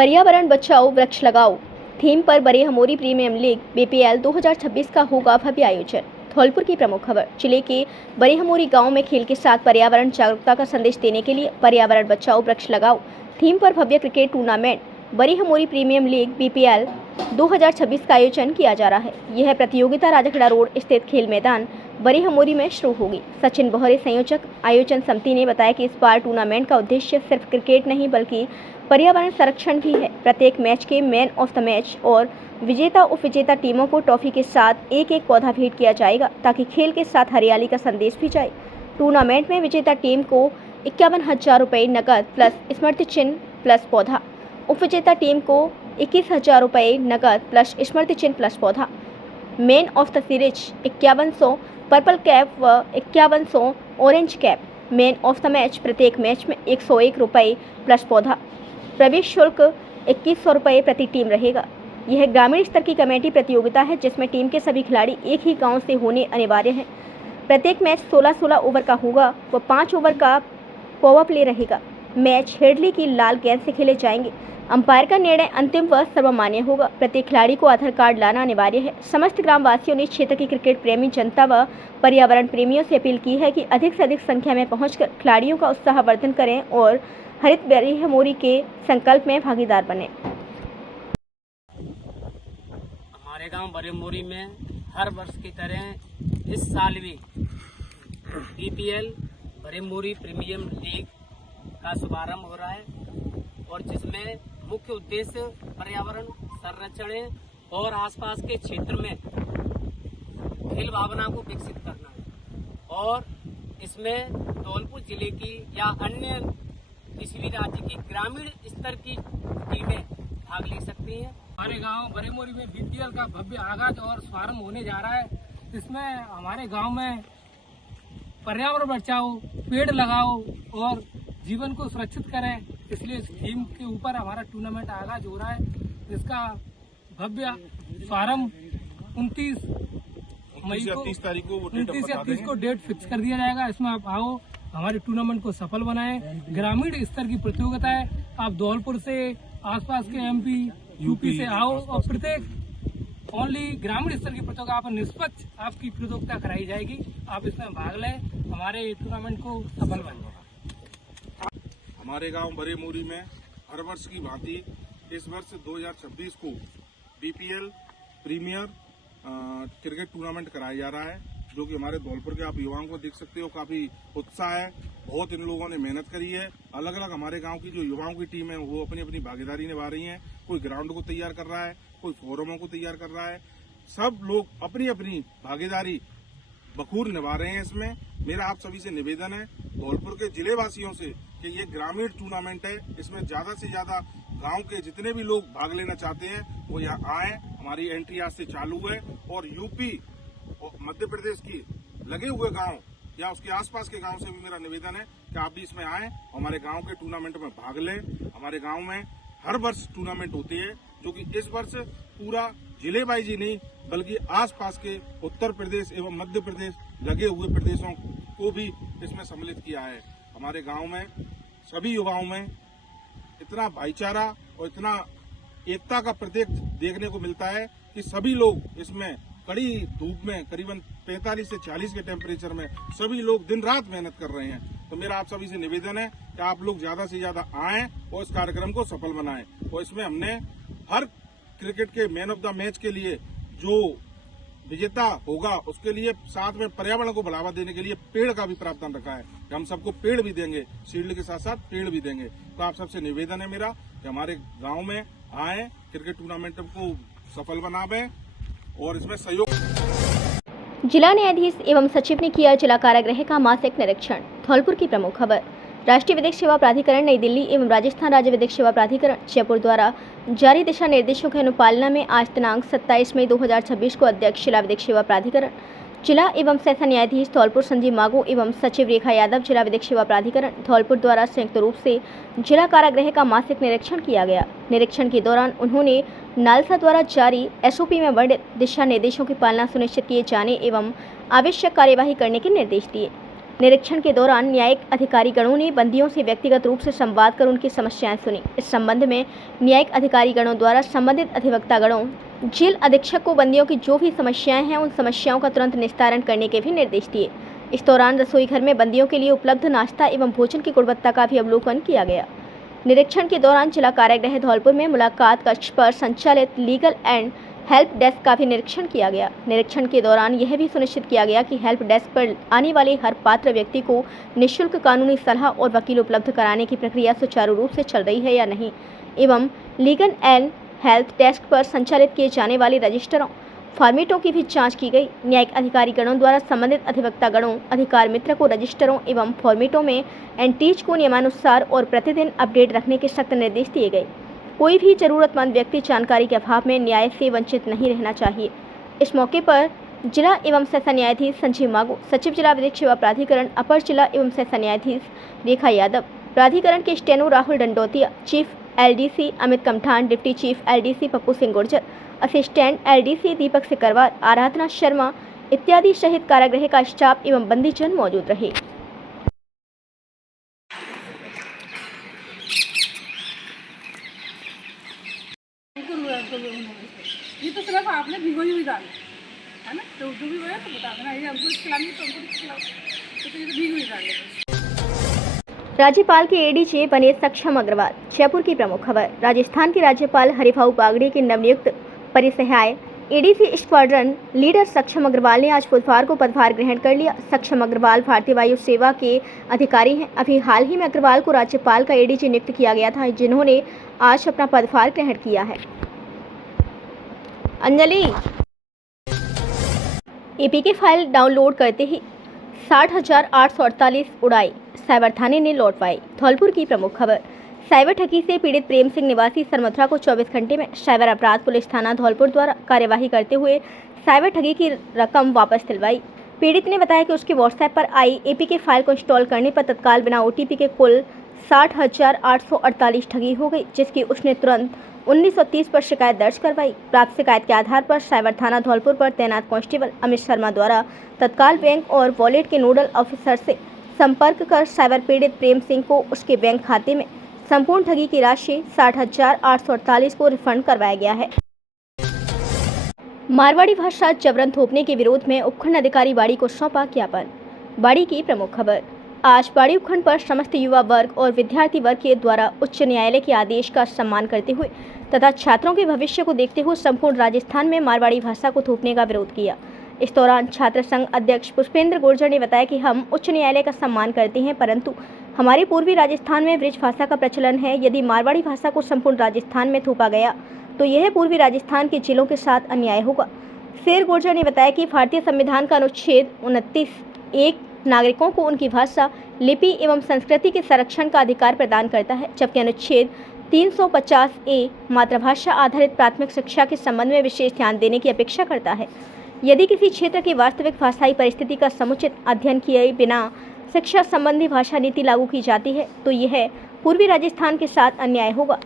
पर्यावरण बचाओ वृक्ष लगाओ थीम पर बरेहमोरी प्रीमियम लीग बीपीएल 2026 का होगा भव्य आयोजन। धौलपुर की प्रमुख खबर। जिले के बरेहमोरी गांव में खेल के साथ पर्यावरण जागरूकता का संदेश देने के लिए पर्यावरण बचाओ वृक्ष लगाओ थीम पर भव्य cricket tournament Barehmori premium league BPL 2026 का आयोजन किया जा रहा है। यह प्रतियोगिता राजाखेड़ा रोड स्थित खेल मैदान बरेहमोरी में शुरू होगी। सचिन बोहरे, संयोजक आयोजन समिति, ने बताया कि इस बार टूर्नामेंट का उद्देश्य सिर्फ क्रिकेट नहीं बल्कि पर्यावरण संरक्षण भी है। प्रत्येक मैच के मैन ऑफ द मैच और विजेता उपविजेता टीमों को ट्रॉफी के साथ एक एक पौधा भेंट किया जाएगा ताकि खेल के साथ हरियाली का संदेश भी जाए। टूर्नामेंट में विजेता टीम को 51,000 रुपये नकद प्लस स्मृति चिन्ह प्लस पौधा, उपविजेता टीम को 21,000 रुपये नकद प्लस स्मृति चिन्ह प्लस पौधा। Man of the series 5100 purple cap व 5100 orange cap. Man of the match प्रत्येक मैच में 101 रुपये प्लस पौधा। प्रवेश शुल्क 2100 रुपये प्रति टीम रहेगा। यह ग्रामीण स्तर की कमेटी प्रतियोगिता है जिसमें टीम के सभी खिलाड़ी एक ही गांव से होने अनिवार्य हैं। प्रत्येक मैच 16-16 ओवर का होगा व 5 ओवर का पावर प्ले रहेगा। मैच हेडली की लाल गेंद से खेले जाएंगे। अंपायर का निर्णय अंतिम व सर्वमान्य होगा। प्रत्येक खिलाड़ी को आधार कार्ड लाना अनिवार्य है। समस्त ग्रामवासियों ने क्षेत्र की क्रिकेट प्रेमी जनता व पर्यावरण प्रेमियों से अपील की है कि अधिक से अधिक संख्या में पहुंचकर खिलाड़ियों का उत्साहवर्धन करें और हरित बरेहमोरी के संकल्प में भागीदार बने। हमारे गांव बरेहमोरी में हर वर्ष की तरह इस साल भी बीपीएल बरेहमोरी प्रीमियम लीग का शुभारंभ हो रहा है और जिसमें मुख्य उद्देश्य पर्यावरण संरक्षण और आसपास के क्षेत्र में खेल भावना को विकसित करना है। और इसमें धौलपुर जिले की या अन्य किसी भी राज्य की ग्रामीण स्तर की टीमें भाग ले सकती हैं। हमारे गांव बरेहमोरी में बीपीएल का भव्य आगाज और शुभारंभ होने जा रहा है। इसमें हमारे गांव में पर्यावरण बचाओ, पेड़ लगाओ और जीवन को सुरक्षित करें, इसलिए इस थीम के ऊपर हमारा टूर्नामेंट आगाज हो रहा है। जिसका भव्य शुभारंभ 29 मई को 29 या 30 को डेट फिक्स कर दिया जाएगा। इसमें आप आओ, हमारे टूर्नामेंट को सफल बनाएं। ग्रामीण स्तर की प्रतियोगिता है। आप धौलपुर से, आसपास के एमपी, यूपी से आओ और प्रत्येक ओनली ग्रामीण स्तर की प्रतियोगिता आप निष्पक्ष आपकी प्रतियोगिता कराई जाएगी। आप इसमें भाग लें, हमारे टूर्नामेंट को सफल बनाएं। हमारे गांव बरेहमोरी में हर वर्ष की भांति इस वर्ष 2026 को बीपीएल प्रीमियर क्रिकेट टूर्नामेंट कराया जा रहा है, जो कि हमारे धौलपुर के आप युवाओं को देख सकते हो, काफी उत्साह है। बहुत इन लोगों ने मेहनत करी है। अलग अलग हमारे गांव की जो युवाओं की टीम है वो अपनी अपनी भागीदारी निभा रही है। कोई ग्राउंड को तैयार कर रहा है, कोई फोरमों को तैयार कर रहा है। सब लोग अपनी अपनी भागीदारी बखूर निभा रहे हैं। इसमें मेरा आप सभी से निवेदन है, धौलपुर के जिले वासियों से, कि ये ग्रामीण टूर्नामेंट है। इसमें ज्यादा से ज्यादा गांव के जितने भी लोग भाग लेना चाहते हैं वो यहाँ आए। हमारी एंट्री आज से चालू है और यूपी और मध्य प्रदेश की लगे हुए गांव या उसके आसपास के गांव से भी मेरा निवेदन है कि आप भी इसमें आए, हमारे गांव के टूर्नामेंट में भाग लें। हमारे गांव में हर वर्ष टूर्नामेंट होती है, जो कि इस वर्ष पूरा जिले वाइज ही नहीं बल्कि आसपास के उत्तर प्रदेश एवं मध्य प्रदेश लगे हुए प्रदेशों को भी इसमें सम्मिलित किया है। हमारे गांव में सभी युवाओं में इतना भाईचारा और इतना एकता का प्रतीक देखने को मिलता है कि सभी लोग इसमें कड़ी धूप में करीबन 45 से 40 के टेम्परेचर में सभी लोग दिन रात मेहनत कर रहे हैं। तो मेरा आप सभी से निवेदन है कि आप लोग ज्यादा से ज्यादा आएं और इस कार्यक्रम को सफल बनाएं। और इसमें हमने हर क्रिकेट के मैन ऑफ द मैच के लिए जो विजेता होगा उसके लिए साथ में पर्यावरण को बढ़ावा देने के लिए पेड़ का भी प्रावधान रखा है। हम सबको पेड़ भी देंगे, शील्ड के साथ साथ पेड़ भी देंगे। तो आप सबसे निवेदन है मेरा कि हमारे गांव में आए, क्रिकेट टूर्नामेंट को सफल बनावे और इसमें सहयोग। जिला न्यायाधीश एवं सचिव ने किया जिला कारागृह का मासिक निरीक्षण। धौलपुर की प्रमुख खबर। राष्ट्रीय विधिक सेवा प्राधिकरण नई दिल्ली एवं राजस्थान राज्य विधिक सेवा प्राधिकरण जयपुर द्वारा जारी दिशा निर्देशों की अनुपालना में आज दिनांक 27 मई 2026 को अध्यक्ष जिला विधिक सेवा प्राधिकरण जिला एवं सेशन न्यायाधीश धौलपुर संजीव मागो एवं सचिव रेखा यादव जिला विधिक सेवा प्राधिकरण धौलपुर द्वारा संयुक्त रूप से जिला कारागृह का मासिक निरीक्षण किया गया। निरीक्षण के दौरान उन्होंने नालसा द्वारा जारी एसओपी में वर्णित दिशा निर्देशों की पालना सुनिश्चित किए जाने एवं आवश्यक कार्यवाही करने के निर्देश दिए। निरीक्षण के दौरान न्यायिक अधिकारीगणों ने बंदियों से व्यक्तिगत रूप से संवाद कर उनकी समस्याएं सुनी। इस संबंध में न्यायिक अधिकारीगणों द्वारा संबंधित अधिवक्तागणों जेल अधीक्षक को बंदियों की जो भी समस्याएं हैं उन समस्याओं का तुरंत निस्तारण करने के भी निर्देश दिए। इस दौरान रसोई घर में बंदियों के लिए उपलब्ध नाश्ता एवं भोजन की गुणवत्ता का भी अवलोकन किया गया। निरीक्षण के दौरान जिला कारागृह धौलपुर में मुलाकात कक्ष पर संचालित लीगल एंड हेल्प डेस्क का भी निरीक्षण किया गया। निरीक्षण के दौरान यह भी सुनिश्चित किया गया कि हेल्प डेस्क पर आने वाले हर पात्र व्यक्ति को निःशुल्क कानूनी सलाह और वकील उपलब्ध कराने की प्रक्रिया सुचारू रूप से चल रही है या नहीं एवं लीगल एंड हेल्प डेस्क पर संचालित किए जाने वाले रजिस्टरों फॉर्मेटों की भी जांच की गई। न्यायिक अधिकारीगणों द्वारा संबंधित अधिवक्तागणों अधिकार मित्र को रजिस्टरों एवं फॉर्मेटों में एंट्रीज को नियमानुसार और प्रतिदिन अपडेट रखने के सख्त निर्देश दिए गए। कोई भी जरूरतमंद व्यक्ति जानकारी के अभाव में न्याय से वंचित नहीं रहना चाहिए। इस मौके पर जिला एवं सेशन न्यायाधीश संजीव मागो, सचिव जिला विधिक सेवा प्राधिकरण, अपर जिला एवं सेशन न्यायाधीश रेखा यादव, प्राधिकरण के steno Rahul Dandotiya, chief LDC Amit Kamthan, deputy chief LDC Pappu Singh Gurjar, assistant LDC Deepak Sikarwar, Aradhana Sharma इत्यादि सहित कारागृह का स्टाफ एवं बंदीजन मौजूद रहे। ये तो सिर्फ आपने भिगोई हुई दाल है ना, तो जो भी हुआ तो बता देना, ये हमको खिलानी तो हमको खिलाओ, तो ये तो भिगी हुई दाल है। राज्यपाल के ADG बने सक्षम अग्रवाल। जयपुर की प्रमुख खबर। राजस्थान के राज्यपाल हरिभाऊ बागड़ी के नवनियुक्त परिसहाय ADC स्क्वाड्रन लीडर सक्षम अग्रवाल ने आज बुधवार को पदभार ग्रहण कर लिया। सक्षम अग्रवाल भारतीय वायु सेवा के अधिकारी हैं। अभी हाल ही में अग्रवाल को राज्यपाल का ADG नियुक्त किया गया था, जिन्होंने आज अपना पदभार ग्रहण किया है। अंजलि APK फाइल डाउनलोड करते ही 60,848 उड़ाई साइबर थाने ने लौटवाई। धौलपुर की प्रमुख खबर। साइबर ठगी से पीड़ित प्रेम सिंह निवासी सरमथुरा को 24 घंटे में साइबर अपराध पुलिस थाना धौलपुर द्वारा कार्यवाही करते हुए साइबर ठगी की रकम वापस दिलवाई। पीड़ित ने बताया कि उसके व्हाट्सएप पर आई APK फाइल को इंस्टॉल करने पर तत्काल बिना OTP के कुल 60,848 ठगी हो गई, जिसकी उसने तुरंत 1930 पर शिकायत दर्ज करवाई। प्राप्त शिकायत के आधार पर साइबर थाना धौलपुर पर तैनात कांस्टेबल अमित शर्मा द्वारा तत्काल बैंक और वॉलेट के नोडल ऑफिसर से संपर्क कर साइबर पीड़ित प्रेम सिंह को उसके बैंक खाते में संपूर्ण ठगी की राशि 60,848 को रिफंड करवाया गया है। मारवाड़ी भाषा जबरन थोपने के विरोध में उपखंड अधिकारी बाड़ी को सौंपा ज्ञापन। बाड़ी की प्रमुख खबर। आज बाड़ी उपखंड पर समस्त युवा वर्ग और विद्यार्थी वर्ग के द्वारा उच्च न्यायालय के आदेश का सम्मान करते हुए तथा छात्रों के भविष्य को देखते हुए संपूर्ण राजस्थान में मारवाड़ी भाषा को थोपने का विरोध किया। इस दौरान छात्र संघ अध्यक्ष पुष्पेंद्र गुर्जर ने बताया कि हम उच्च न्यायालय का सम्मान करते हैं, परंतु हमारे पूर्वी राजस्थान में ब्रिज भाषा का प्रचलन है। यदि मारवाड़ी भाषा को संपूर्ण राजस्थान में थोपा गया तो यह पूर्वी राजस्थान के जिलों के साथ अन्याय होगा। शेर गुर्जर ने बताया कि भारतीय संविधान का अनुच्छेद 29(1) नागरिकों को उनकी भाषा, लिपि एवं संस्कृति के संरक्षण का अधिकार प्रदान करता है, जबकि अनुच्छेद 350(a) मातृभाषा आधारित प्राथमिक शिक्षा के संबंध में विशेष ध्यान देने की अपेक्षा करता है। यदि किसी क्षेत्र की वास्तविक भाषाई परिस्थिति का समुचित अध्ययन किए बिना शिक्षा संबंधी भाषा नीति लागू की जाती है तो यह पूर्वी राजस्थान के साथ अन्याय होगा।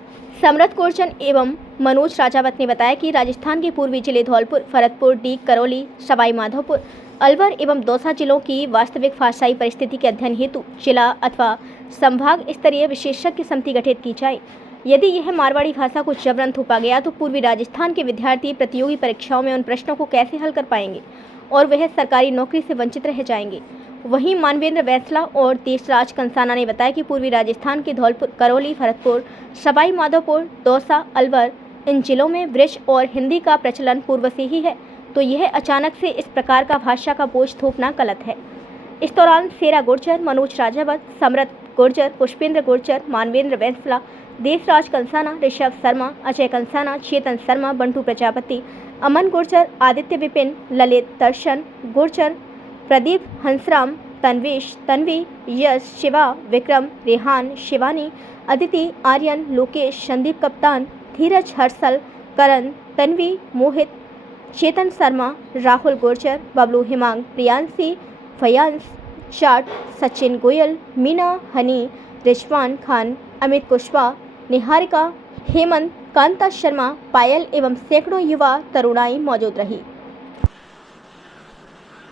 समरथ कोरचन एवं मनोज राजावत ने बताया कि राजस्थान के पूर्वी जिले धौलपुर, भरतपुर, डीग, करौली, सवाई माधोपुर, अलवर एवं दौसा जिलों की वास्तविक भाषाई परिस्थिति के अध्ययन हेतु जिला अथवा संभाग स्तरीय विशेषज्ञ समिति गठित की जाए। यदि यह मारवाड़ी भाषा को जबरन थोपा गया तो पूर्वी राजस्थान के विद्यार्थी प्रतियोगी परीक्षाओं में उन प्रश्नों को कैसे हल कर पाएंगे और वह सरकारी नौकरी से वंचित रह जाएंगे। वहीं मानवेंद्र वैसला और देशराज कंसाना ने बताया कि पूर्वी राजस्थान के धौलपुर, करौली, भरतपुर, सवाई माधोपुर, दौसा, अलवर इन जिलों में ब्रिज और हिंदी का प्रचलन पूर्व से ही है, तो यह अचानक से इस प्रकार का भाषा का बोझ थोपना गलत है। इस दौरान शेरा गुर्जर, मनोज राजावत, समरथ गुर्जर, पुष्पेंद्र गुर्जर, मानवेंद्र वैसला, देशराज कंसाना, ऋषभ शर्मा, अजय कंसाना, चेतन शर्मा, बंटू प्रजापति, अमन गुर्जर, आदित्य विपिन, ललित, दर्शन गुर्जर, प्रदीप, हंसराम, तन्वेश, तन्वी, यश, शिवा, विक्रम, रेहान, शिवानी, अदिति, आर्यन, लोकेश, संदीप कप्तान, धीरज, हर्षल, करण, तन्वी, मोहित, चेतन शर्मा, राहुल गुर्जर, बबलू, हिमांग, प्रियांशी, फयांश, चाट, सचिन गोयल, मीना, हनी, रिजवान खान, अमित कुशवाहा, निहारिका, हेमंत, कांता शर्मा, पायल एवं सैकड़ों युवा तरुणाई मौजूद रही।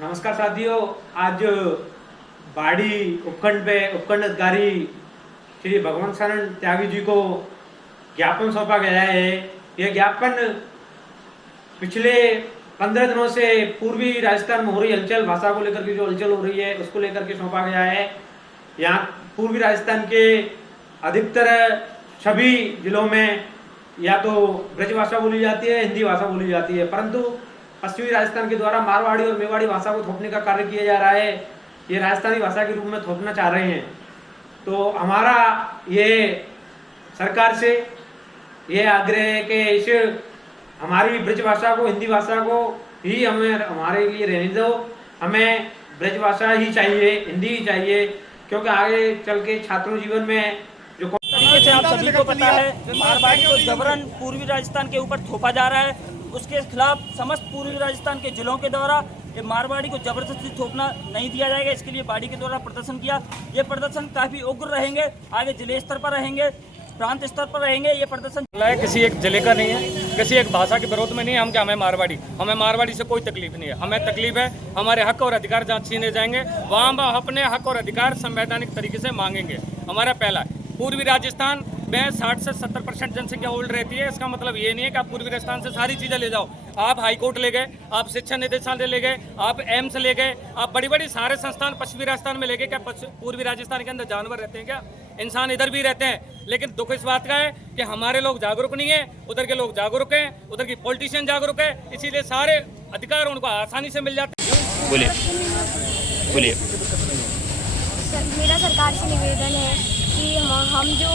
नमस्कार साथियों, आज बाड़ी उपखंड अधिकारी श्री भगवंत शरण त्यागी जी को ज्ञापन सौंपा गया है। यह ज्ञापन पिछले 15 दिनों से पूर्वी राजस्थान में हो रही हलचल, भाषा को लेकर के जो हलचल हो रही है उसको लेकर के सौंपा गया है। यहाँ पूर्वी राजस्थान के अधिकतर सभी जिलों में या तो ब्रज भाषा बोली जाती है, हिंदी भाषा बोली जाती है, परंतु पश्चिमी राजस्थान के द्वारा मारवाड़ी और मेवाड़ी भाषा को थोपने का कार्य किया जा रहा है। ये राजस्थानी भाषा के रूप में थोपना चाह रहे हैं। तो हमारा ये सरकार से ये आग्रह है कि इस हमारी ब्रज भाषा को, हिंदी भाषा को ही हमें हमारे लिए रहने दो। हमें ब्रज भाषा ही चाहिए, हिंदी ही चाहिए, क्योंकि आगे चल के छात्रों जीवन में जो तरीके से आप सभी को पता है मारवाड़ी को जबरन पूर्वी राजस्थान के ऊपर थोपा जा रहा है। उसके खिलाफ समस्त पूर्वी राजस्थान के जिलों के द्वारा ये मारवाड़ी को जबरदस्ती थोपना नहीं दिया जाएगा। इसके लिए बाड़ी के द्वारा प्रदर्शन किया। ये प्रदर्शन काफ़ी उग्र रहेंगे, आगे जिले स्तर पर रहेंगे, प्रांत स्तर पर रहेंगे। ये प्रदर्शन किसी एक जिले का नहीं है, किसी एक भाषा के विरोध में नहीं है। हमें मारवाड़ी से कोई तकलीफ नहीं है। हमें तकलीफ है हमारे हक और अधिकार जहाँ छीने जाएंगे वहाँ हम अपने हक और अधिकार संवैधानिक तरीके से मांगेंगे। हमारा पहला है पूर्वी राजस्थान में 60 से 70% जनसंख्या होल्ड रहती है। इसका मतलब ये नहीं है कि आप पूर्वी राजस्थान से सारी चीज़ें ले जाओ। आप हाई कोर्ट ले गए, आप शिक्षा निदेशालय ले गए, आप एम्स ले गए, आप बड़ी बड़ी सारे संस्थान पश्चिमी राजस्थान में ले गए। क्या पूर्वी राजस्थान के अंदर जानवर रहते हैं? क्या इंसान इधर भी रहते हैं? लेकिन दुख इस बात का है कि हमारे लोग जागरूक नहीं है, उधर के लोग जागरूक हैं, उधर की पॉलिटिशियन जागरूक है, इसीलिए सारे अधिकार उनको आसानी से मिल जाते हैं। बोलिए। मेरा सरकार से निवेदन है कि हम जो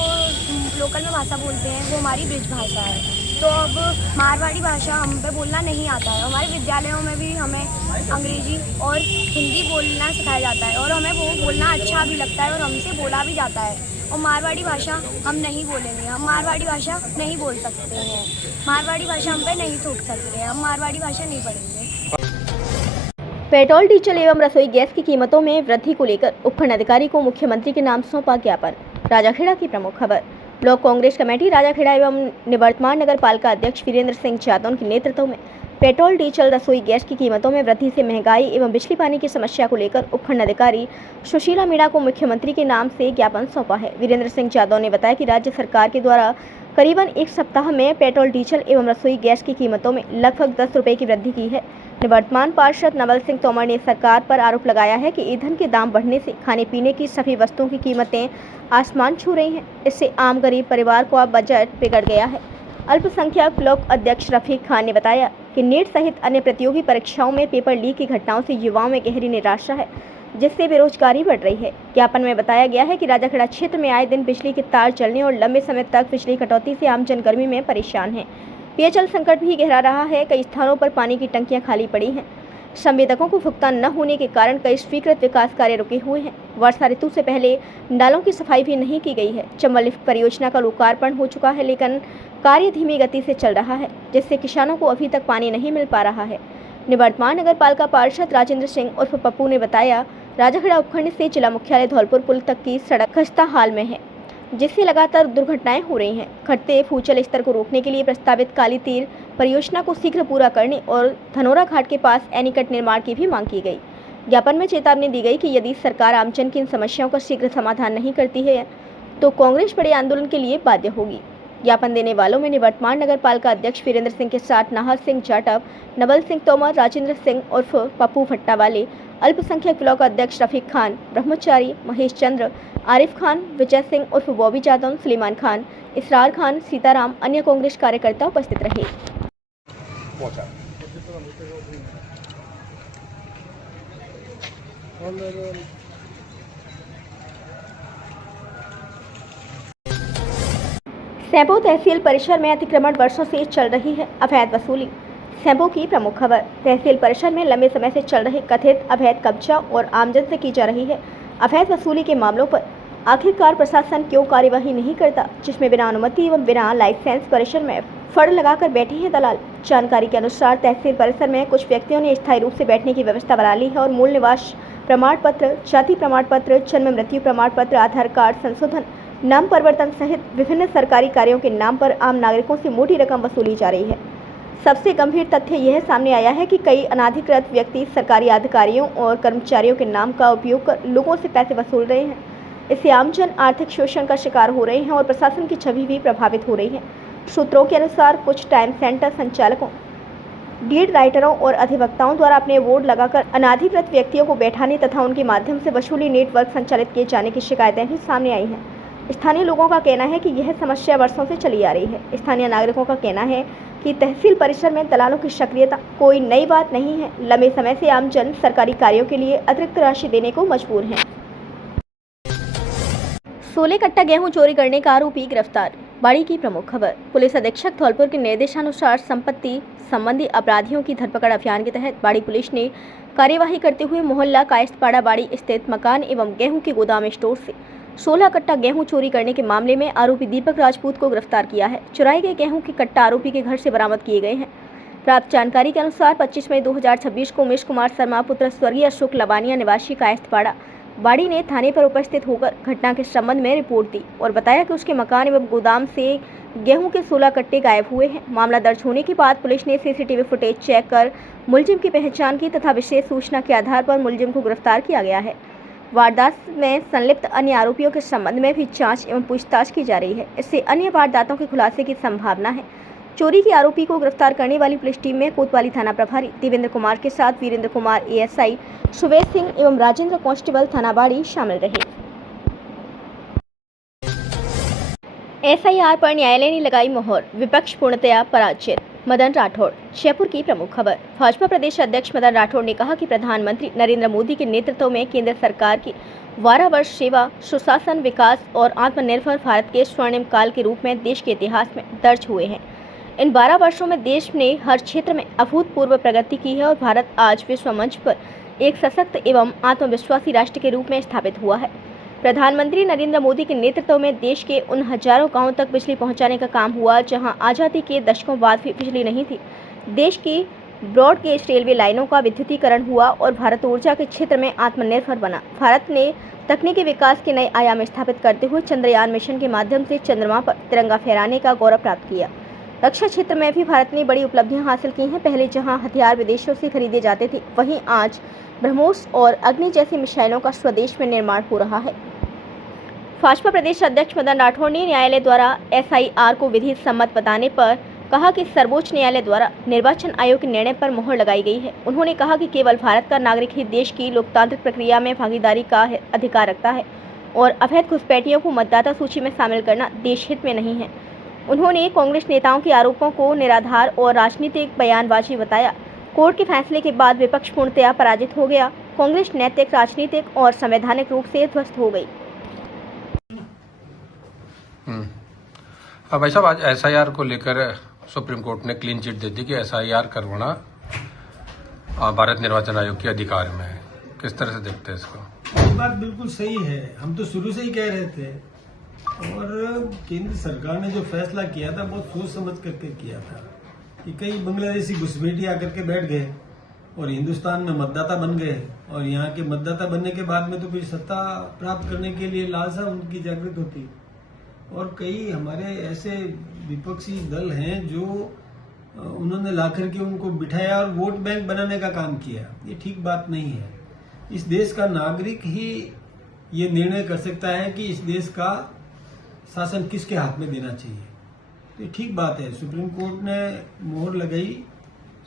लोकल में भाषा बोलते हैं वो हमारी ब्रिज भाषा है। तो अब मारवाड़ी भाषा हम पे बोलना नहीं आता है। हमारे विद्यालयों में भी हमें अंग्रेजी और हिंदी बोलना सिखाया जाता है और हमें वो बोलना अच्छा भी लगता है और हमसे बोला भी जाता है। और मारवाड़ी भाषा हम नहीं बोलेंगे, हम मारवाड़ी भाषा नहीं बोल सकते हैं, मारवाड़ी भाषा हम पे नहीं थोप सकते हैं, हम मारवाड़ी भाषा नहीं पढ़ेंगे। पेट्रोल, डीजल एवं रसोई गैस की कीमतों में वृद्धि को लेकर उपखंड अधिकारी को मुख्यमंत्री के नाम सौंपा ज्ञापन। राजाखेड़ा की प्रमुख खबर। ब्लॉक कांग्रेस कमेटी राजाखेड़ा एवं निवर्तमान नगर पालिका अध्यक्ष वीरेंद्र सिंह जादौन के नेतृत्व में पेट्रोल, डीजल, रसोई गैस की कीमतों में वृद्धि से महंगाई एवं बिजली पानी की समस्या को लेकर उपखंड अधिकारी सुशीला मीणा को मुख्यमंत्री के नाम से ज्ञापन सौंपा है। वीरेंद्र सिंह जादौन ने बताया कि राज्य सरकार के द्वारा करीबन एक सप्ताह में पेट्रोल, डीजल एवं रसोई गैस की कीमतों में लगभग 10 रुपये की वृद्धि की है। निवर्तमान पार्षद नवल सिंह तोमर ने सरकार पर आरोप लगाया है कि ईंधन के दाम बढ़ने से खाने पीने की सभी वस्तुओं की कीमतें आसमान छू रही हैं। इससे आम गरीब परिवार का बजट बिगड़ गया है। अल्पसंख्यक ब्लॉक अध्यक्ष रफीक खान ने बताया कि नीट सहित अन्य प्रतियोगी परीक्षाओं में पेपर लीक की घटनाओं से युवाओं में गहरी निराशा है, जिससे बेरोजगारी बढ़ रही है। ज्ञापन में बताया गया है कि राजाखेड़ा क्षेत्र में आए दिन बिजली के तार जलने और लंबे समय तक बिजली कटौती से आमजन गर्मी में परेशान है। पेयजल संकट भी गहरा रहा है। कई स्थानों पर पानी की टंकियां खाली पड़ी हैं। संवेदकों को भुगतान न होने के कारण कई स्वीकृत विकास कार्य रुके हुए हैं। वर्षा ऋतु से पहले नालों की सफाई भी नहीं की गई है। चंबल लिफ्ट परियोजना का लोकार्पण हो चुका है, लेकिन कार्य धीमी गति से चल रहा है, जिससे किसानों को अभी तक पानी नहीं मिल पा रहा है। निवर्तमान नगर पालिका पार्षद राजेंद्र सिंह उर्फ पप्पू ने बताया, राजाखेड़ा उपखंड से जिला मुख्यालय धौलपुर पुल तक की सड़क खस्ता हाल में है, जिससे लगातार दुर्घटनाएं हो रही हैं। घटते भूजल स्तर को रोकने के लिए प्रस्तावित काली तीर परियोजना को शीघ्र पूरा करने और धनोरा घाट के पास एनीकट निर्माण की भी मांग की गई। ज्ञापन में चेतावनी दी गई कि यदि सरकार आमजन की इन समस्याओं का शीघ्र समाधान नहीं करती है तो कांग्रेस बड़े आंदोलन के लिए बाध्य होगी। ज्ञापन देने वालों में निवर्तमान नगर पालिका अध्यक्ष वीरेंद्र सिंह के साथ नाहर सिंह जाटव, नवल सिंह तोमर, राजेंद्र सिंह उर्फ पप्पू भट्टावाले, अल्पसंख्यक ब्लॉक अध्यक्ष रफीक खान, ब्रह्मचारी, महेश चंद्र, आरिफ खान, विजय सिंह उर्फ बॉबी जादौन, सलीमान खान, इसरार खान, सीताराम, अन्य कांग्रेस कार्यकर्ता उपस्थित रहे। सैंपो तहसील परिसर में अतिक्रमण वर्षों से चल रही है अवैध वसूली। सैंपो की प्रमुख खबर। तहसील परिसर में लंबे समय से चल रहे कथित अवैध कब्जा और आमजन से की जा रही है अवैध वसूली के मामलों पर आखिरकार प्रशासन क्यों कार्यवाही नहीं करता, जिसमें बिना अनुमति एवं बिना लाइसेंस परिसर में फड़ लगाकर बैठे हैं दलाल। जानकारी के अनुसार तहसील परिसर में कुछ व्यक्तियों ने स्थायी रूप से बैठने की व्यवस्था बना ली है और मूल निवास प्रमाण पत्र, जाति प्रमाण पत्र, जन्म मृत्यु प्रमाण पत्र, आधार कार्ड संशोधन, नाम परिवर्तन सहित विभिन्न सरकारी कार्यों के नाम पर आम नागरिकों से मोटी रकम वसूली जा रही है। सबसे गंभीर तथ्य यह सामने आया है कि कई अनाधिकृत व्यक्ति सरकारी अधिकारियों और कर्मचारियों के नाम का उपयोग कर लोगों से पैसे वसूल रहे हैं। इससे आमजन आर्थिक शोषण का शिकार हो रहे हैं और प्रशासन की छवि भी प्रभावित हो रही है। सूत्रों के अनुसार कुछ टाइम सेंटर संचालकों, डीड राइटरों और अधिवक्ताओं द्वारा अपने बोर्ड लगाकर अनाधिकृत व्यक्तियों को बैठाने तथा उनके माध्यम से वसूली नेटवर्क संचालित किए जाने की शिकायतें भी सामने आई हैं। स्थानीय लोगों का कहना है कि यह समस्या वर्षों से चली आ रही है। स्थानीय नागरिकों का कहना है कि तहसील परिसर में दलालों की सक्रियता कोई नई बात नहीं है। लंबे समय से आमजन सरकारी कार्यों के लिए अतिरिक्त राशि देने को मजबूर हैं। 16 कट्टा गेहूं चोरी करने का आरोपी गिरफ्तार। बाड़ी की प्रमुख खबर। पुलिस अधीक्षक धौलपुर के निर्देशानुसार संपत्ति संबंधी अपराधियों की धरपकड़ अभियान के तहत बाड़ी पुलिस ने कार्यवाही करते हुए मोहल्ला कायस्थपाड़ा बाड़ी स्थित मकान एवं गेहूं के गोदाम स्टोर से 16 कट्टा गेहूं चोरी करने के मामले में आरोपी दीपक राजपूत को गिरफ्तार किया है। चुराए गए गेहूं के कट्टा आरोपी के घर से बरामद किए गए हैं। प्राप्त जानकारी के अनुसार 25 मई 2026 को उमेश कुमार शर्मा पुत्र स्वर्गीय अशोक लबानिया निवासी कायस्थपाड़ा बाड़ी ने थाने पर उपस्थित होकर घटना के संबंध में रिपोर्ट दी और बताया कि उसके मकान एवं गोदाम से गेहूं के 16 कट्टे गायब हुए हैं। मामला दर्ज होने के बाद पुलिस ने सीसीटीवी फुटेज चेक कर मुलजिम की पहचान की तथा विशेष सूचना के आधार पर मुलजिम को गिरफ्तार किया गया है। वारदात में संलिप्त अन्य आरोपियों के संबंध में भी जांच एवं पूछताछ की जा रही है। इससे अन्य वारदातों के खुलासे की संभावना है। चोरी के आरोपी को गिरफ्तार करने वाली पुलिस टीम में कोतवाली थाना प्रभारी देवेंद्र कुमार के साथ वीरेंद्र कुमार एएसआई, सुवेश सिंह एवं राजेंद्र कांस्टेबल थाना बाड़ी शामिल रहे। एसआईआर पर न्यायालय ने लगाई मोहर, विपक्ष पूर्णतया पराजित। मदन राठौड़। जयपुर की प्रमुख खबर। भाजपा प्रदेश अध्यक्ष मदन राठौड़ ने कहा कि प्रधानमंत्री नरेंद्र मोदी के नेतृत्व में केंद्र सरकार की 12 वर्ष सेवा, सुशासन, विकास और आत्मनिर्भर भारत के स्वर्णिम काल के रूप में देश के इतिहास में दर्ज हुए हैं। इन 12 वर्षों में देश ने हर क्षेत्र में अभूतपूर्व प्रगति की है और भारत आज विश्व मंच पर एक सशक्त एवं आत्मविश्वासी राष्ट्र के रूप में स्थापित हुआ है। प्रधानमंत्री नरेंद्र मोदी के नेतृत्व में देश के उन हजारों गांवों तक बिजली पहुंचाने का काम हुआ जहां आज़ादी के दशकों बाद भी बिजली नहीं थी। देश की ब्रॉड गेज रेलवे लाइनों का विद्युतीकरण हुआ और भारत ऊर्जा के क्षेत्र में आत्मनिर्भर बना। भारत ने तकनीकी विकास के नए आयाम स्थापित करते हुए चंद्रयान मिशन के माध्यम से चंद्रमा पर तिरंगा फहराने का गौरव प्राप्त किया। रक्षा क्षेत्र में भी भारत ने बड़ी उपलब्धियां हासिल की हैं। पहले जहां हथियार विदेशों से खरीदे जाते थे, वहीं आज ब्रह्मोस और अग्नि जैसी मिसाइलों का स्वदेश में निर्माण हो रहा है। भाजपा प्रदेश अध्यक्ष मदन राठौड़ ने न्यायालय द्वारा एसआईआर को विधि सम्मत बताने पर कहा कि सर्वोच्च न्यायालय द्वारा निर्वाचन आयोग के निर्णय पर मोहर लगाई गई है। उन्होंने कहा कि केवल भारत का नागरिक ही देश की लोकतांत्रिक प्रक्रिया में भागीदारी का अधिकार रखता है और अवैध घुसपैठियों को मतदाता सूची में शामिल करना देश हित में नहीं है। उन्होंने कांग्रेस नेताओं के आरोपों को निराधार और राजनीतिक बयानबाजी बताया। कोर्ट के फैसले के बाद विपक्ष पूर्णतया पराजित हो गया। कांग्रेस नैतिक, राजनीतिक और संवैधानिक रूप से ध्वस्त हो गई। अब भाई साहब, आज एसआईआर को लेकर सुप्रीम कोर्ट ने क्लीन चिट दे दी कि एसआईआर करवाना भारत निर्वाचन आयोग के अधिकार में है। किस तरह से देखते हैं इसको? ये बात बिल्कुल सही है। हम तो शुरू से ही कह रहे थे और केंद्र सरकार ने जो फैसला किया था बहुत सोच समझ करके किया था कि कई बांग्लादेशी घुसपैठी आकर के बैठ गए और हिंदुस्तान में मतदाता बन गए और यहाँ के मतदाता बनने के बाद में तो फिर सत्ता प्राप्त करने के लिए लालसा उनकी जागृत होती। और कई हमारे ऐसे विपक्षी दल हैं जो उन्होंने ला करके उनको बिठाया और वोट बैंक बनाने का काम किया। ये ठीक बात नहीं है। इस देश का नागरिक ही ये निर्णय कर सकता है कि इस देश का शासन किसके हाथ में देना चाहिए। तो ये ठीक बात है। सुप्रीम कोर्ट ने मोहर लगाई,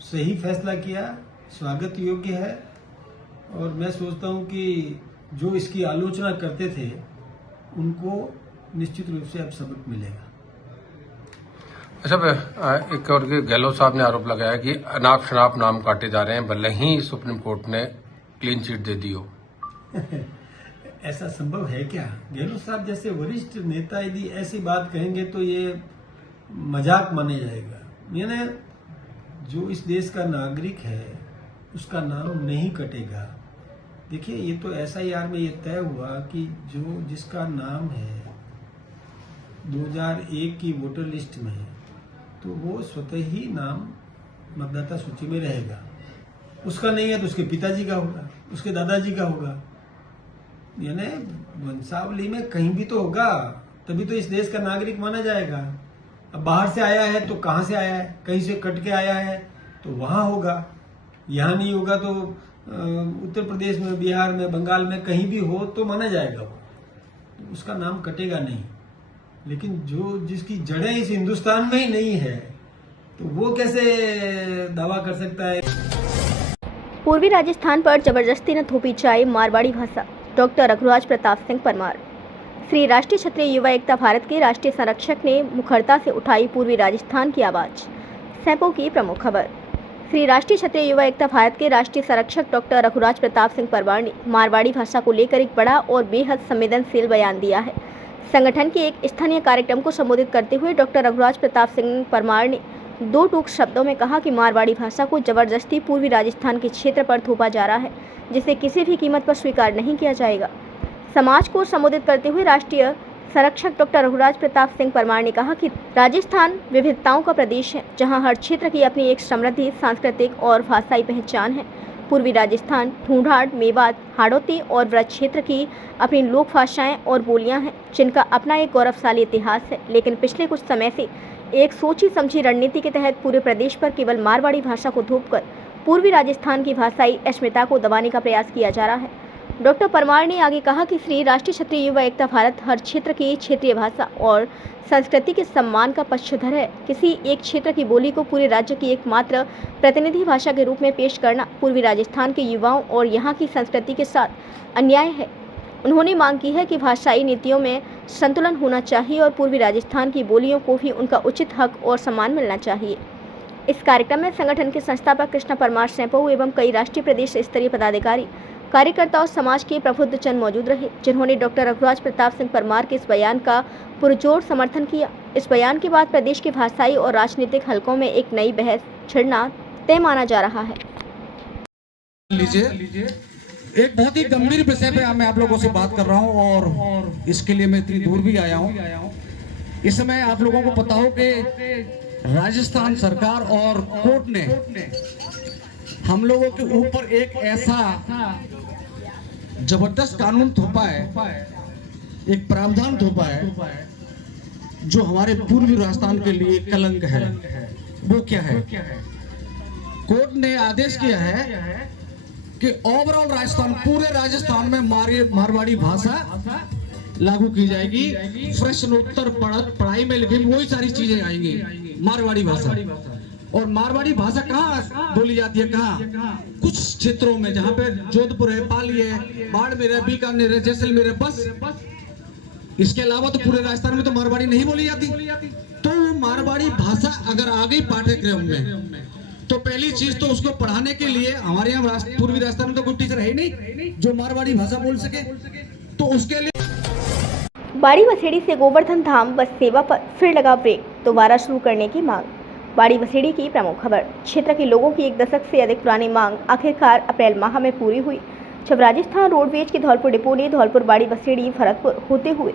सही फैसला किया, स्वागत योग्य है। और मैं सोचता हूं कि जो इसकी आलोचना करते थे उनको निश्चित रूप से अब सबक मिलेगा। अच्छा, एक और गहलोत साहब ने आरोप लगाया कि अनाप शनाप नाम काटे जा रहे हैं, भले ही सुप्रीम कोर्ट ने क्लीन चिट दे दी हो। ऐसा संभव है क्या? गहलोत साहब जैसे वरिष्ठ नेता यदि ऐसी बात कहेंगे तो ये मजाक माने जाएगा। यानी जो इस देश का नागरिक है उसका नाम नहीं कटेगा। देखिए, ये तो एसआईआर में ये तय हुआ कि जो जिसका नाम है 2001 की वोटर लिस्ट में है तो वो स्वतः ही नाम मतदाता सूची में रहेगा। उसका नहीं है तो उसके पिताजी का होगा, उसके दादाजी का होगा। यानी वंशावली में कहीं भी तो होगा, तभी तो इस देश का नागरिक माना जाएगा। अब बाहर से आया है तो कहाँ से आया है, कहीं से कट के आया है तो वहाँ होगा, यहाँ नहीं होगा तो उत्तर प्रदेश में, बिहार में, बंगाल में कहीं भी हो तो माना जाएगा वो, तो उसका नाम कटेगा नहीं। लेकिन जो जिसकी जड़ें इस हिंदुस्तान में ही नहीं है तो वो कैसे दावा कर सकता है। पूर्वी राजस्थान पर जबरदस्ती न थोपी जाए मारवाड़ी भाषा। डॉक्टर रघुराज प्रताप सिंह परमार। श्री राष्ट्रीय क्षत्रिय युवा एकता भारत के राष्ट्रीय संरक्षक ने मुखरता से उठाई पूर्वी राजस्थान की आवाज। सैंपो की प्रमुख खबर। श्री राष्ट्रीय क्षत्रिय युवा एकता भारत के राष्ट्रीय संरक्षक डॉक्टर रघुराज प्रताप सिंह परमार ने मारवाड़ी भाषा को लेकर एक बड़ा और बेहद संवेदनशील बयान दिया है। संगठन के एक स्थानीय कार्यक्रम को संबोधित करते हुए डॉक्टर रघुराज प्रताप सिंह परमार ने दो टूक शब्दों में कहा कि मारवाड़ी भाषा को जबरदस्ती पूर्वी राजस्थान के क्षेत्र पर थोपा जा रहा है, जिसे किसी भी कीमत पर स्वीकार नहीं किया जाएगा। समाज को संबोधित करते हुए राष्ट्रीय संरक्षक डॉक्टर रघुराज प्रताप सिंह परमार ने कहा कि राजस्थान विविधताओं का प्रदेश है, जहां हर क्षेत्र की अपनी एक समृद्ध सांस्कृतिक और भाषाई पहचान है। पूर्वी राजस्थान, ढूंढाड़, मेवात, हाड़ौती और व्रज क्षेत्र की अपनी लोक भाषाएं और बोलियां हैं, जिनका अपना एक गौरवशाली इतिहास है। लेकिन पिछले कुछ समय से एक सोची समझी रणनीति के तहत पूरे प्रदेश पर केवल मारवाड़ी भाषा को थोपकर पूर्वी राजस्थान की भाषाई अस्मिता को दबाने का प्रयास किया जा रहा है। डॉक्टर परमार ने आगे कहा कि श्री राष्ट्रीय क्षत्रिय युवा एकता भारत हर क्षेत्र की क्षेत्रीय भाषा और संस्कृति के सम्मान का पक्षधर है। किसी एक क्षेत्र की बोली को पूरे राज्य की एकमात्र प्रतिनिधि भाषा के रूप में पेश करना पूर्वी राजस्थान के युवाओं और यहाँ की संस्कृति के साथ अन्याय है। उन्होंने मांग की है कि भाषाई नीतियों में संतुलन होना चाहिए और पूर्वी राजस्थान की बोलियों को भी उनका उचित हक और सम्मान मिलना चाहिए। इस कार्यक्रम में संगठन के संस्थापक कृष्णा परमार सैंपो एवं कई राष्ट्रीय प्रदेश स्तरीय पदाधिकारी, कार्यकर्ता और समाज के प्रबुद्ध जन मौजूद रहे, जिन्होंने डॉक्टर रघुराज प्रताप सिंह परमार के इस बयान का पुरजोर समर्थन किया। इस बयान के बाद प्रदेश के भाषाई और राजनीतिक हलकों में एक नई बहस छिड़ना तय माना जा रहा है। एक बहुत ही गंभीर विषय पे मैं आप लोगों से बात कर रहा हूं और इसके लिए मैं इतनी दूर भी आया हूं। इस समय आप लोगों को पता हो कि राजस्थान सरकार और कोर्ट ने हम लोगों के ऊपर एक ऐसा जबरदस्त कानून थोपा है, एक प्रावधान थोपा है जो हमारे पूर्वी राजस्थान के लिए कलंक है। वो क्या है? कोर्ट ने आदेश किया है कि ओवरऑल राजस्थान, पूरे राजस्थान में मारवाड़ी भाषा लागू की जाएगी। प्रश्नोत्तर पढ़ाई में लिखी वही सारी चीजें आएंगी मारवाड़ी भाषा। और मारवाड़ी भाषा कहाँ बोली जाती है? कहाँ? कुछ क्षेत्रों में, जहाँ पे जोधपुर है, पाली है, बाड़मेर है, बीकानेर है, जैसलमेर है, बस। इसके अलावा तो पूरे राजस्थान में तो मारवाड़ी नहीं बोली जाती। तो मारवाड़ी भाषा अगर आ गई पाठ्यक्रम में तो पहली चीज तो उसको पढ़ाने के लिए हमारे यहाँ पूर्वी राजस्थान में तो कोई टीचर है नहीं जो मारवाड़ी भाषा बोल सके, तो उसके लिए बाड़ी बसेड़ी से गोवर्धन धाम बस सेवा पर फिर लगा ब्रेक, दोबारा शुरू करने की मांग। बाड़ी बसेड़ी की प्रमुख खबर। क्षेत्र के लोगों की एक दशक से अधिक पुरानी मांग आखिरकार अप्रैल माह में पूरी हुई, जब राजस्थान रोडवेज के धौलपुर डिपो ने धौलपुर बाड़ी बसेड़ी भरतपुर होते हुए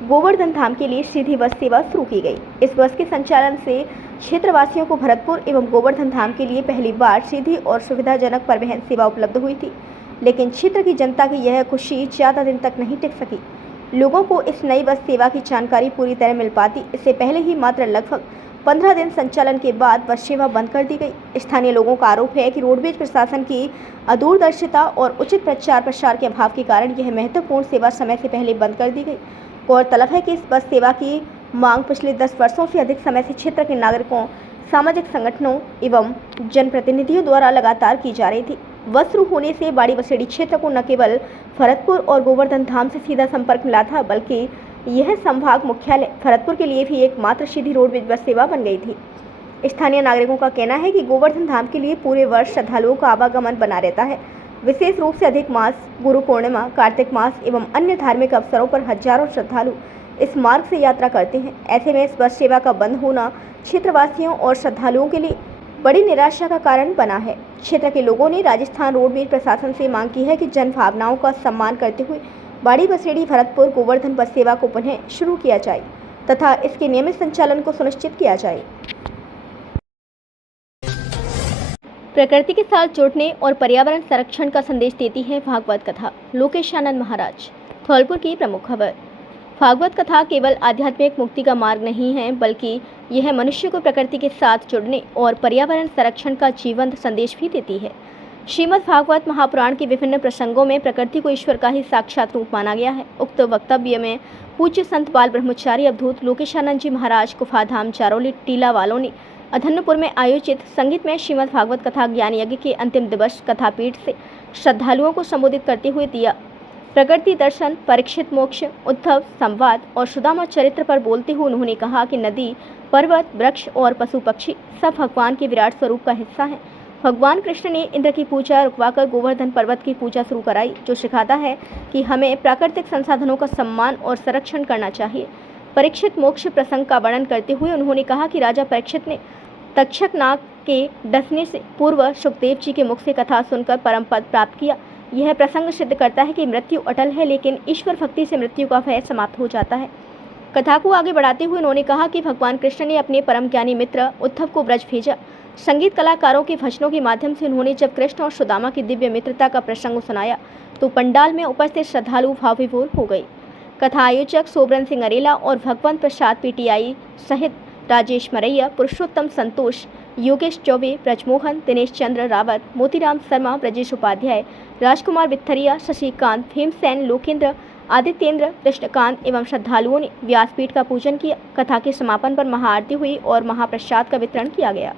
गोवर्धन धाम के लिए सीधी बस सेवा शुरू की गई। इस बस के संचालन से क्षेत्रवासियों को भरतपुर एवं गोवर्धन धाम के लिए पहली बार सीधी और सुविधाजनक परिवहन सेवा उपलब्ध हुई थी। लेकिन क्षेत्र की जनता की यह खुशी ज़्यादा दिन तक नहीं टिक सकी। लोगों को इस नई बस सेवा की जानकारी पूरी तरह मिल पाती, इससे पहले ही मात्र लगभग 15 दिन संचालन के बाद बस सेवा बंद कर दी गई। स्थानीय लोगों का आरोप है कि रोडवेज प्रशासन की अदूरदर्शिता और उचित प्रचार प्रसार के अभाव के कारण यह महत्वपूर्ण सेवा समय से पहले बंद कर दी गई। गौरतलब है कि इस बस सेवा की मांग पिछले 10 वर्षों से अधिक समय से क्षेत्र के नागरिकों, सामाजिक संगठनों एवं जनप्रतिनिधियों द्वारा लगातार की जा रही थी। बस शुरू होने से बाड़ी बसेड़ी क्षेत्र को न केवल भरतपुर और गोवर्धन धाम से सीधा संपर्क मिला था, बल्कि यह संभाग मुख्यालय भरतपुर के लिए भी एकमात्र सीधी रोडवेज बस सेवा बन गई थी। स्थानीय नागरिकों का कहना है कि गोवर्धन धाम के लिए पूरे वर्ष श्रद्धालुओं का आवागमन बना रहता है। विशेष रूप से अधिक मास, गुरु पूर्णिमा, कार्तिक मास एवं अन्य धार्मिक अवसरों पर हजारों श्रद्धालु इस मार्ग से यात्रा करते हैं। ऐसे में इस बस सेवा का बंद होना क्षेत्रवासियों और श्रद्धालुओं के लिए बड़ी निराशा का कारण बना है। क्षेत्र के लोगों ने राजस्थान रोडवेज प्रशासन से मांग की है कि जन भावनाओं का सम्मान करते हुए बाड़ी बसेड़ी भरतपुर गोवर्धन बस सेवा को पुनः शुरू किया जाए तथा इसके नियमित संचालन को सुनिश्चित किया जाए। प्रकृति के साथ जुड़ने और पर्यावरण संरक्षण का संदेश देती है भागवत कथा। लोकेशानंद महाराज। धौलपुर की प्रमुख खबर। भागवत कथा केवल आध्यात्मिक मुक्ति का मार्ग नहीं है, बल्कि यह मनुष्य को प्रकृति के साथ जुड़ने और पर्यावरण संरक्षण का जीवंत संदेश भी देती है। श्रीमद् भागवत महापुराण के विभिन्न प्रसंगों में प्रकृति को ईश्वर का ही साक्षात रूप माना गया है। उक्त वक्तव्य में पूज्य संत बाल ब्रह्मचारी अवधूत लोकेशानंद जी महाराज कुफाधाम चारोली टीला वालों ने अधन्नपुर में आयोजित संगीतमय श्रीमद् भागवत कथा ज्ञान यज्ञ के अंतिम दिवस कथापीठ से श्रद्धालुओं को संबोधित करते हुए दिया। प्रकृति दर्शन, परीक्षित मोक्ष, उद्धव संवाद और सुदामा चरित्र पर बोलते हुए उन्होंने कहा कि नदी, पर्वत, वृक्ष और पशु पक्षी सब भगवान के विराट स्वरूप का हिस्सा हैं। भगवान कृष्ण ने इंद्र की पूजा रुकवाकर गोवर्धन पर्वत की पूजा शुरू कराई, जो सिखाता है कि हमें प्राकृतिक संसाधनों का सम्मान और संरक्षण करना चाहिए। परीक्षित मोक्ष प्रसंग का वर्णन करते हुए उन्होंने कहा कि राजा परीक्षित ने तक्षक नाग के डसने से पूर्व सुखदेव जी के मुख से कथा सुनकर परम पद प्राप्त किया। यह प्रसंग सिद्ध करता है कि मृत्यु अटल है, लेकिन ईश्वर भक्ति से मृत्यु का भय समाप्त हो जाता है। कथा को आगे बढ़ाते हुए उन्होंने कहा कि भगवान कृष्ण ने अपने परम ज्ञानी मित्र उद्धव को ब्रज भेजा। संगीत कलाकारों के भजनों के माध्यम से उन्होंने जब कृष्ण और सुदामा की दिव्य मित्रता का प्रसंग सुनाया तो पंडाल में उपस्थित श्रद्धालु भाव विभोर हो गए। कथा आयोजक सोबरन सिंह अरेला और भगवंत प्रसाद पीटीआई सहित राजेश मरैया, पुरुषोत्तम संतोष, योगेश चौबे, ब्रजमोहन, दिनेश चंद्र रावत, मोतीराम शर्मा, ब्रजेश उपाध्याय, राजकुमार बिथरिया, शशिकांत, भीमसेन, लोकेंद्र, आदित्येंद्र, कृष्णकांत एवं श्रद्धालुओं ने व्यासपीठ का पूजन किया। कथा के समापन पर महाआरती हुई और महाप्रसाद का वितरण किया गया।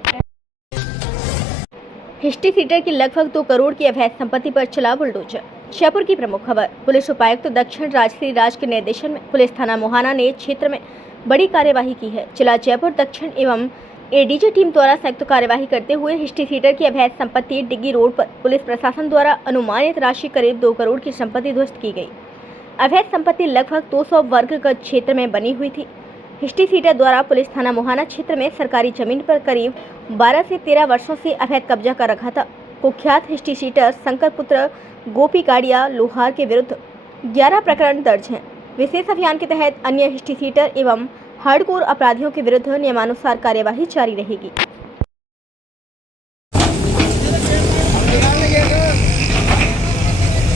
हिस्ट्री थिएटर की लगभग 2 करोड़ की अवैध संपत्ति पर चला बुलडोजर। जयपुर की प्रमुख खबर। पुलिस उपायुक्त दक्षिण राजश्री राज के निर्देशन में पुलिस थाना मोहाना ने क्षेत्र में बड़ी कार्यवाही की है। जिला जयपुर दक्षिण एवं एडीजे टीम द्वारा संयुक्त कार्यवाही करते हुए हिस्ट्री थिएटर की अवैध संपत्ति डिग्गी रोड पर पुलिस प्रशासन द्वारा अनुमानित राशि करीब 2 करोड़ की संपत्ति ध्वस्त की गई। अवैध संपत्ति लगभग 200 वर्ग गज क्षेत्र में बनी हुई थी। हिस्ट्री थिएटर द्वारा पुलिस थाना मोहाना क्षेत्र में सरकारी जमीन पर करीब 12 से 13 वर्षों से अवैध कब्जा कर रखा था। कुख्यात हिस्ट्री थिएटर शंकर पुत्र गोपी काड़िया लोहार के विरुद्ध 11 प्रकरण दर्ज हैं। विशेष अभियान के तहत अन्य हिस्ट्री थिएटर एवं हार्डकोर अपराधियों के विरुद्ध नियमानुसार कार्यवाही जारी रहेगी।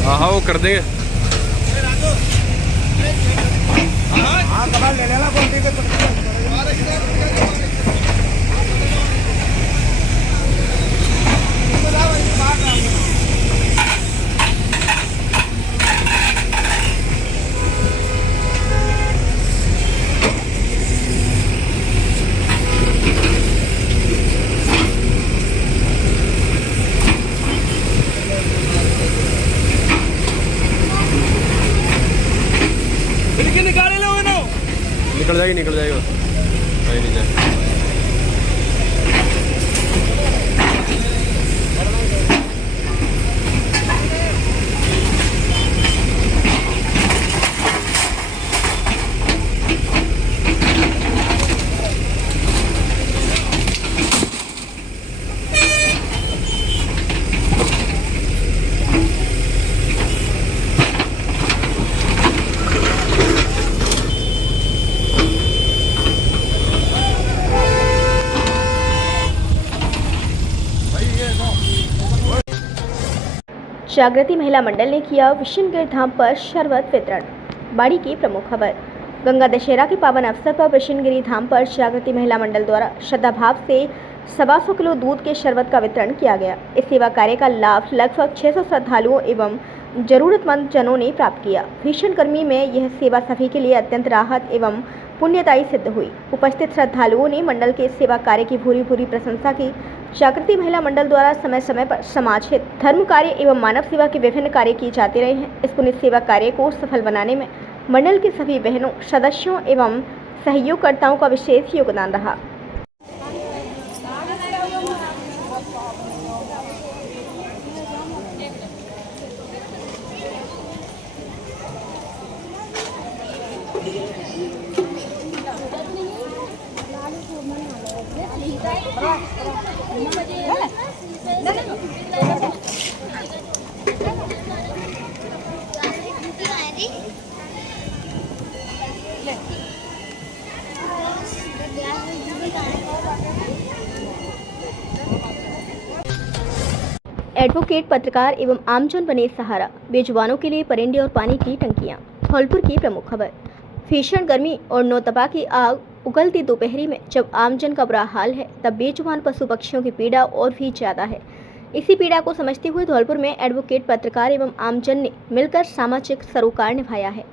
हाँ वो कर देंगे। निकल जाएगा कहीं नहीं जाए। जागृति महिला मंडल ने किया विशनगिर धाम पर शरबत वितरण। बाड़ी की प्रमुख खबर। गंगा दशहरा के पावन अवसर पर विशनगिरी धाम पर जागृति महिला मंडल द्वारा श्रद्धा भाव से 125 किलो दूध के शरबत का वितरण किया गया। इस सेवा कार्य का लाभ लगभग 600 श्रद्धालुओं एवं जरूरतमंद जनों ने प्राप्त किया। भीषण गर्मी में यह सेवा सभी के लिए अत्यंत राहत एवं पुण्यदायी सिद्ध हुई। उपस्थित श्रद्धालुओं ने मंडल के सेवा कार्य की भूरी भूरी प्रशंसा की। जागृति महिला मंडल द्वारा समय समय पर समाज हित, धर्म कार्य एवं मानव सेवा के विभिन्न कार्य किए जाते रहे हैं। इस पुण्य सेवा कार्य को सफल बनाने में मंडल के सभी बहनों, सदस्यों एवं सहयोगकर्ताओं का विशेष योगदान रहा। एडवोकेट, पत्रकार एवं आमजन बने सहारा, बेजुबानों के लिए परिंदे और पानी की टंकियां। धौलपुर की प्रमुख खबर। भीषण गर्मी और नौतपा की आग उगलती दोपहरी में जब आमजन का बुरा हाल है, तब बेजुबान पशु पक्षियों की पीड़ा और भी ज्यादा है। इसी पीड़ा को समझते हुए धौलपुर में एडवोकेट, पत्रकार एवं आमजन ने मिलकर सामाजिक सरोकार निभाया है।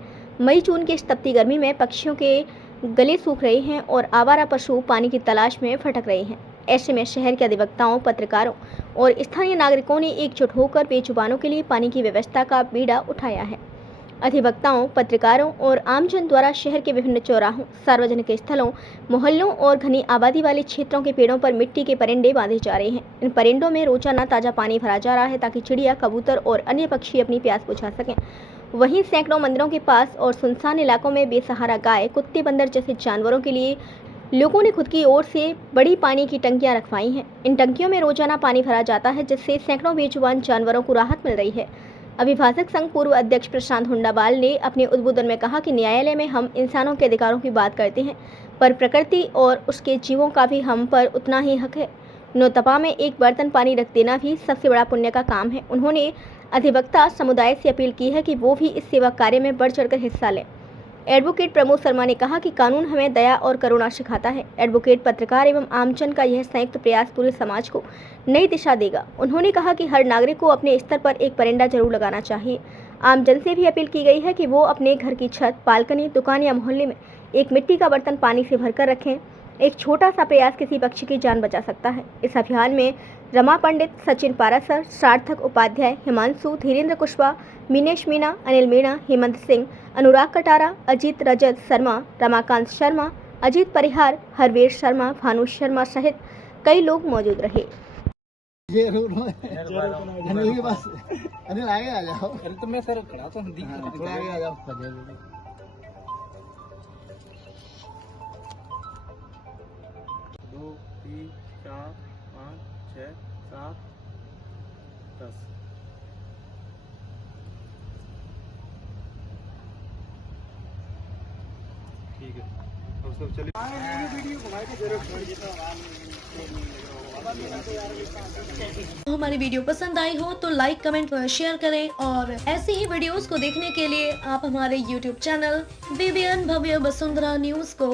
मई जून की इस तपती गर्मी में पक्षियों के गले सूख रहे हैं और आवारा पशु पानी की तलाश में भटक रहे हैं। ऐसे में शहर के अधिवक्ताओं, पत्रकारों और स्थानीय नागरिकों ने एकजुट होकर बेजुबानों के लिए पानी की व्यवस्था का बीड़ा उठाया है। अधिवक्ताओं, पत्रकारों और आमजन द्वारा शहर के विभिन्न चौराहों, सार्वजनिक स्थलों, मोहल्लों और घनी आबादी वाले क्षेत्रों के पेड़ों पर मिट्टी के परिंदे बांधे जा रहे हैं। इन परिंदों में रोजाना ताज़ा पानी भरा जा रहा है ताकि चिड़िया, कबूतर और अन्य पक्षी अपनी प्यास बुझा सकें। वहीं सैकड़ों मंदिरों के पास और सुनसान इलाकों में बेसहारा गाय, कुत्ते, बंदर जैसे जानवरों के लिए लोगों ने खुद की ओर से बड़ी पानी की टंकियां रखवाई हैं। इन टंकियों में रोजाना पानी भरा जाता है, जिससे सैकड़ों बेजुबान जानवरों को राहत मिल रही है। अभिभाषक संघ पूर्व अध्यक्ष प्रशांत हुंडाबाल ने अपने उद्बोधन में कहा कि न्यायालय में हम इंसानों के अधिकारों की बात करते हैं, पर प्रकृति और उसके जीवों का भी हम पर उतना ही हक है। नौतपा में एक बर्तन पानी रख देना भी सबसे बड़ा पुण्य का काम है। उन्होंने अधिवक्ता समुदाय से अपील की है कि वो भी इस सेवा कार्य में बढ़ चढ़कर हिस्सा लें। एडवोकेट प्रमोद शर्मा ने कहा कि कानून हमें दया और करुणा सिखाता है। एडवोकेट, पत्रकार एवं आमजन का यह संयुक्त प्रयास पूरे समाज को नई दिशा देगा। उन्होंने कहा कि हर नागरिक को अपने स्तर पर एक परिंदा जरूर लगाना चाहिए। आमजन से भी अपील की गई है कि वो अपने घर की छत, बालकनी, दुकान या मोहल्ले में एक मिट्टी का बर्तन पानी से भरकर रखें। एक छोटा सा प्रयास किसी पक्षी की जान बचा सकता है। इस अभियान में रमा पंडित, सचिन पारासर, सार्थक उपाध्याय, हिमांशु, धीरेन्द्र कुशवाहा, मीनेश मीणा, अनिल मीणा, हेमंत सिंह, अनुराग कटारा, अजीत रजत शर्मा, रमाकांत शर्मा, अजीत परिहार, हरवीर शर्मा, भानु शर्मा सहित कई लोग मौजूद रहे। हमारी वीडियो पसंद आई हो तो लाइक, कमेंट व शेयर करें और ऐसी ही वीडियोस को देखने के लिए आप हमारे YouTube चैनल BBN भव्य वसुंधरा न्यूज को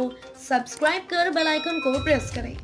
सब्सक्राइब कर बेल आइकन को प्रेस करें।